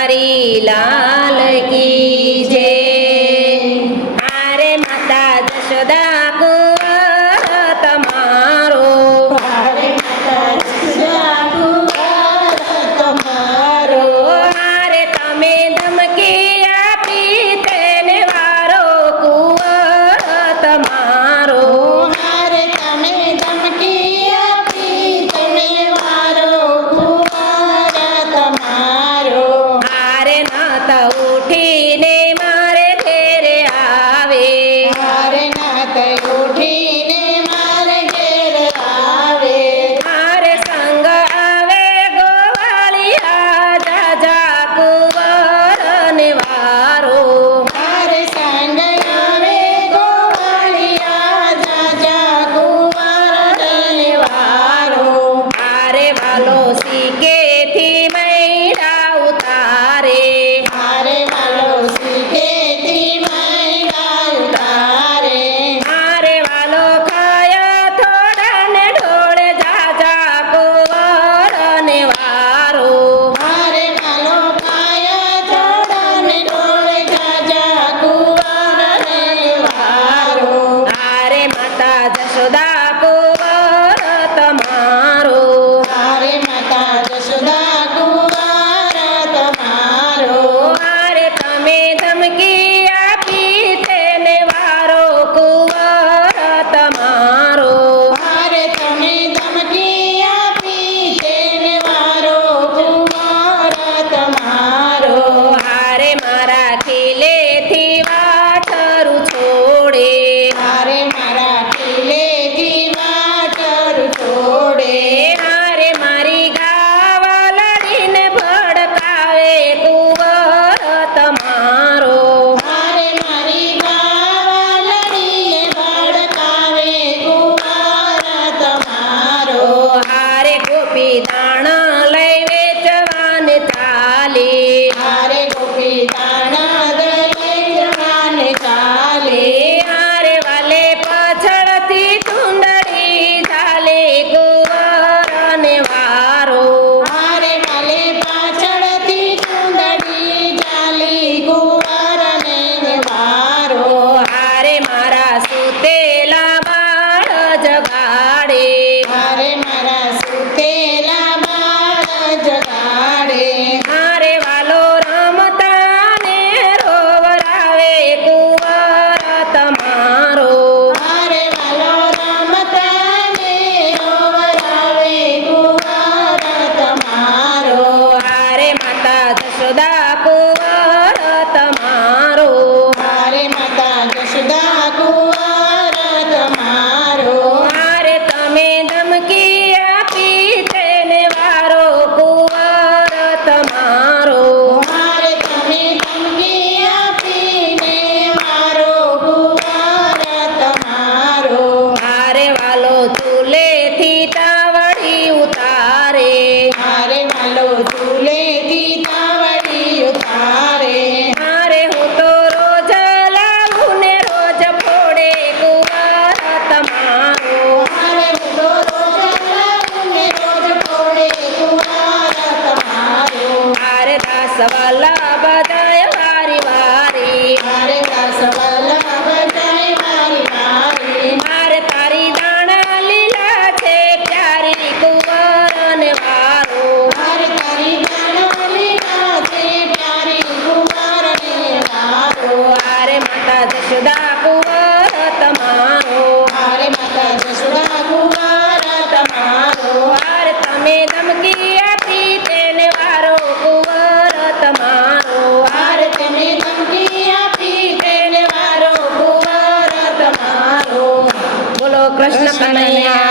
हरी लाल की जय। हारे माता जशोदा कुंवर तमारो, हारे माता जशोदा कुंवर तमारो। हारे तमे धमकी आपी તેને વારો કુંવર તમારો, हारे तमे धमकी आपी તેને वारो कुंवर तमारो। हारे नाथ उठीने मारे ઘેરે આવે, हारे नाथ उठीने मारे घेर आवे। हारे संग આવે ગોવાળિયા જાજા કુંવર ને વારો, हारे संग आवे गोवाळिया जाजा कुंवर वारो। हारे वालो सीकेથી મૈડા ઉતારે, हारे वालो सीखेती मैला उतारे। हारे वालो ખાયા થોડા ને ઢોળે જાજા કુંવર ને વારો, हारे वालो पाया छोड़ा ने डोले जाजा कुंवर वारो। हारे माता जशोदा कुंवर તમારો, हारे माता जशोदा कुंवर तमारो। हारे તમે ધમકી આપી તેને વારો કુંવર તમારો, हारे तमे धमकी आपी तेने वारो कुंवर तमारो। हारे मारा ખીલેથી વાટરું છોડે, हारे मारा किलेथी वाटरू छोड़े। हारे મારી ગાવા લડીને ભડકાવે કુંવર તમારો, हारे मारी गावा लड़ीए भड़कावे कुंवर तमारो। हारे ગોપી દાણા લઈ વેચવાને ચાલી, हारे गोपी दाना दले जवान चाले। हारे વાલે પાછળથી ચુંદડી ચાલે કુંવર ને વારો, हारे वाले पाछड़ती चुंदड़ी जाली कुंवर ने वारो। हारे मारा સુતેલા બાળ જગાડે, हारे मारा सुतेला बाळ जगाडे। हारे વાલો રમતા ને રોવરાવે કુંવર તમારો, हारे वालो रमता ने रोवरावे कुंवर तमारो। हारे माता જશોદા કુંવર તમારો, हारे माता जशोदा कुंवर तमारो। हारे તમે ધમકી આપી તેને વારો કુંવર તમારો, हारे तमे धमकी आपीने वारो कुंवर तमारो। हारे વાલો ચૂલેથી તાવડી ઉતારે, हारे वालो झूलेथी तावड़ी उतारे। हारे હું તો રોજ લાવું ને રોજ ફોડે કુંવર તમારો, हारे बुडो रोज लावने रोज फोड़े कुंवर तमारो। हारे દાસ વાલા બધાય વારી વારી, हारे दास वाला बजाय मारी मारी। हारे તારી દાણા લીલા છે પ્યારી કુંવર ને વારો, हारे तारी गाना लीला से प्यारी कुंवर ने वारो। हारे માતા જશોદા કુંવર તમારો, हारे माता जशोदा कुंवर तमारो। हारे તમે ધમકી આપી તેને વારો કુંવર તમારો, हारे तमे धमकी आपी तेने वारो कुंवर तमारो। બોલો કૃષ્ણ કનૈયા